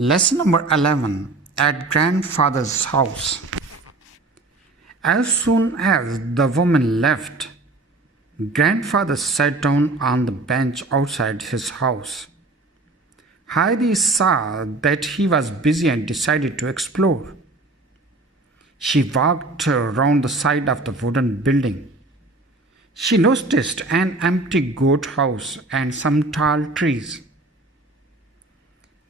Lesson number 11 at grandfather's house. As soon as the woman left, grandfather sat down on the bench outside his house. Heidi saw that he was busy and decided to explore. She walked around the side of the wooden building. She noticed an empty goat house and some tall trees.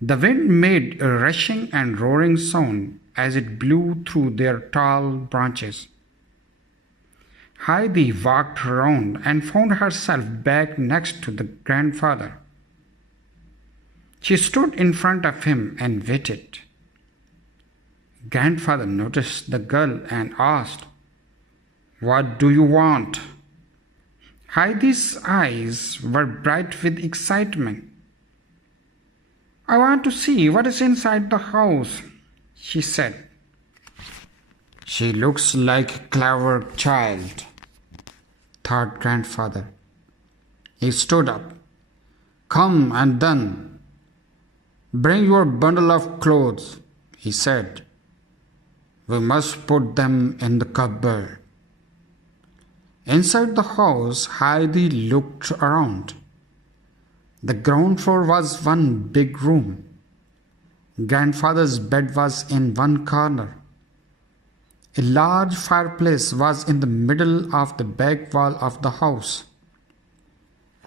The wind made a rushing and roaring sound as it blew through their tall branches. Heidi walked around and found herself back next to the grandfather. She stood in front of him and waited. Grandfather noticed the girl and asked, "What do you want?" Heidi's eyes were bright with excitement. "I want to see what is inside the house," she said. "She looks like a clever child," thought grandfather. He stood up. "Come and done. Bring your bundle of clothes," he said. "We must put them in the cupboard." Inside the house, Heidi looked around. The ground floor was one big room. Grandfather's bed was in one corner. A large fireplace was in the middle of the back wall of the house.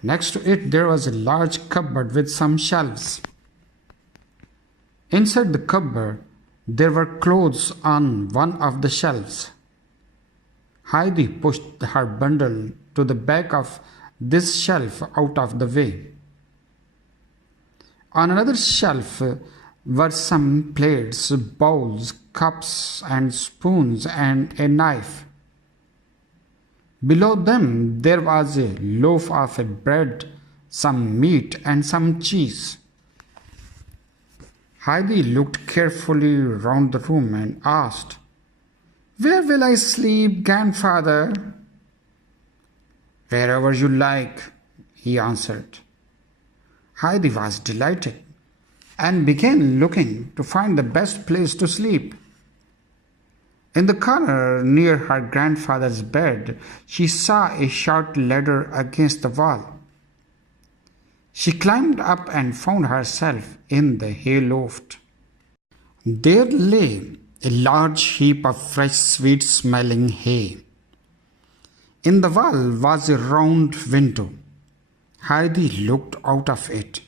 Next to it, there was a large cupboard with some shelves. Inside the cupboard, there were clothes on one of the shelves. Heidi pushed her bundle to the back of this shelf out of the way. On another shelf were some plates, bowls, cups and spoons and a knife. Below them there was a loaf of bread, some meat and some cheese. Heidi looked carefully round the room and asked, "Where will I sleep, grandfather?" "Wherever you like," he answered. Heidi was delighted and began looking to find the best place to sleep. In the corner near her grandfather's bed, she saw a short ladder against the wall. She climbed up and found herself in the hay loft. There lay a large heap of fresh, sweet-smelling hay. In the wall was a round window. Heidi looked out of it.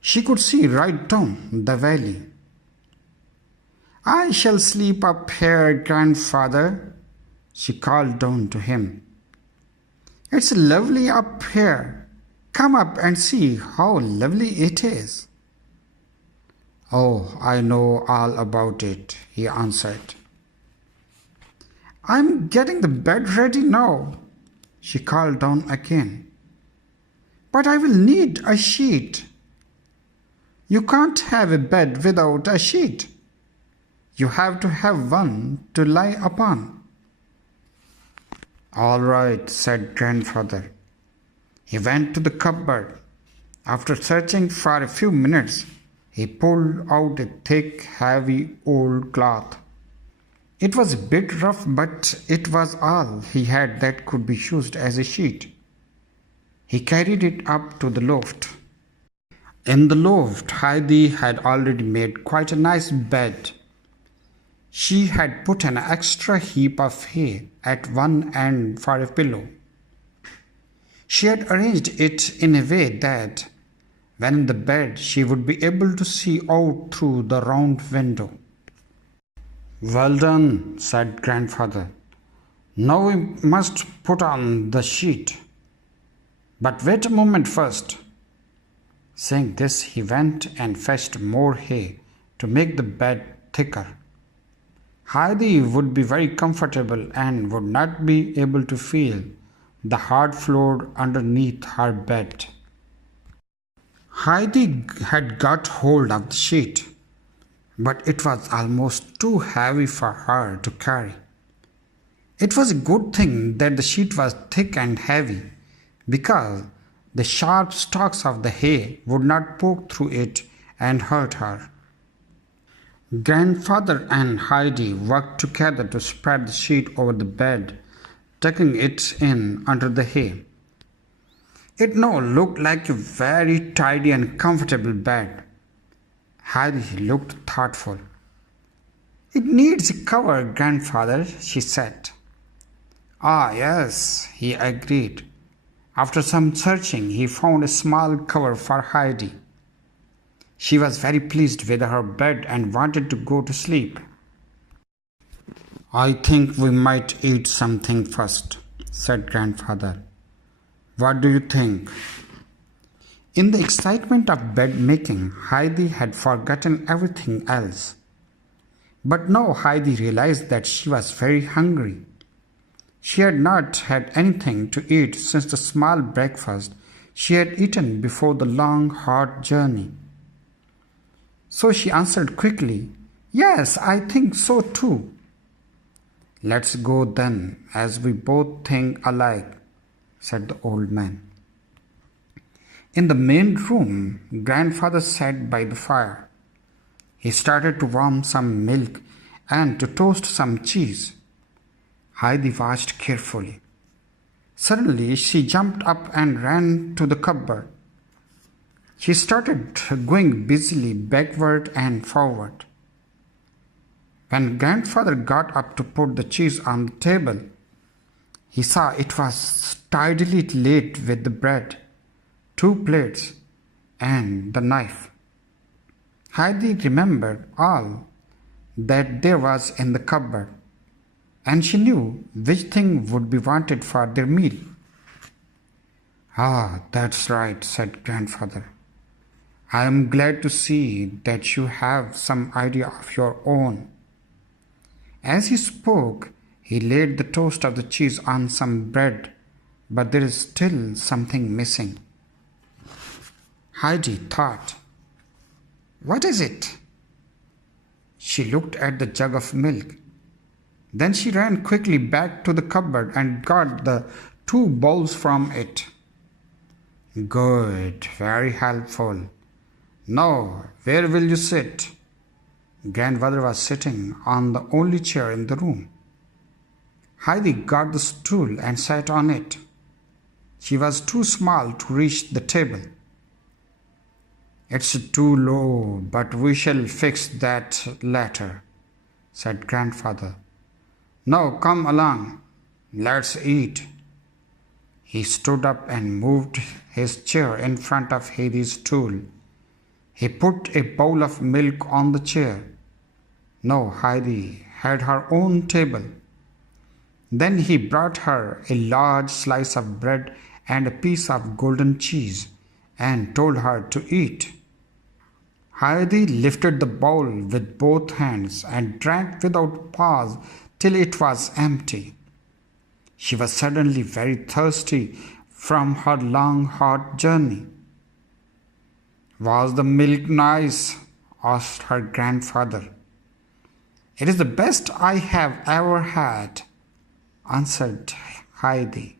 She could see right down the valley. "I shall sleep up here, grandfather," she called down to him. "It's lovely up here. Come up and see how lovely it is." "Oh, I know all about it," he answered. "I'm getting the bed ready now," she called down again. "But I will need a sheet." "You can't have a bed without a sheet. You have to have one to lie upon." "All right," said grandfather. He went to the cupboard. After searching for a few minutes, he pulled out a thick, heavy old cloth. It was a bit rough, but it was all he had that could be used as a sheet. He carried it up to the loft. In the loft, Heidi had already made quite a nice bed. She had put an extra heap of hay at one end for a pillow. She had arranged it in a way that, when in the bed, she would be able to see out through the round window. "Well done," said grandfather. "Now we must put on the sheet. But wait a moment first." Saying this, he went and fetched more hay to make the bed thicker. Heidi would be very comfortable and would not be able to feel the hard floor underneath her bed. Heidi had got hold of the sheet, but it was almost too heavy for her to carry. It was a good thing that the sheet was thick and heavy, because the sharp stalks of the hay would not poke through it and hurt her Grandfather and Heidi worked together to spread the sheet over the bed, tucking it in under the hay. It now looked like a very tidy and comfortable bed. Heidi looked thoughtful. It needs a cover, grandfather, she said. Ah, yes, he agreed. After some searching, he found a small cover for Heidi. She was very pleased with her bed and wanted to go to sleep. I think we might eat something first, said grandfather. What do you think? In the excitement of bed making, Heidi had forgotten everything else. But now Heidi realized that she was very hungry. She had not had anything to eat since the small breakfast she had eaten before the long, hard journey. So she answered quickly, Yes, I think so too. Let's go then, as we both think alike, said the old man. In the main room, grandfather sat by the fire. He started to warm some milk and to toast some cheese. Heidi watched carefully. Suddenly, she jumped up and ran to the cupboard. She started going busily backward and forward. When grandfather got up to put the cheese on the table, he saw it was tidily laid with the bread, 2 plates, and the knife. Heidi remembered all that there was in the cupboard, and she knew which thing would be wanted for their meal. Ah, that's right, said grandfather. I am glad to see that you have some idea of your own. As he spoke, he laid the toast of the cheese on some bread, but there is still something missing. Heidi thought, What is it? She looked at the jug of milk. Then she ran quickly back to the cupboard and got the 2 bowls from it. Good, very helpful. Now, where will you sit? Grandfather was sitting on the only chair in the room. Heidi got the stool and sat on it. She was too small to reach the table. It's too low, but we shall fix that later, said grandfather. Now come along, let's eat. He stood up and moved his chair in front of Heidi's stool. He put a bowl of milk on the chair. Now Heidi had her own table. Then he brought her a large slice of bread and a piece of golden cheese and told her to eat. Heidi lifted the bowl with both hands and drank without pause till it was empty. She was suddenly very thirsty from her long, hard journey. Was the milk nice? Asked her grandfather. It is the best I have ever had, answered Heidi.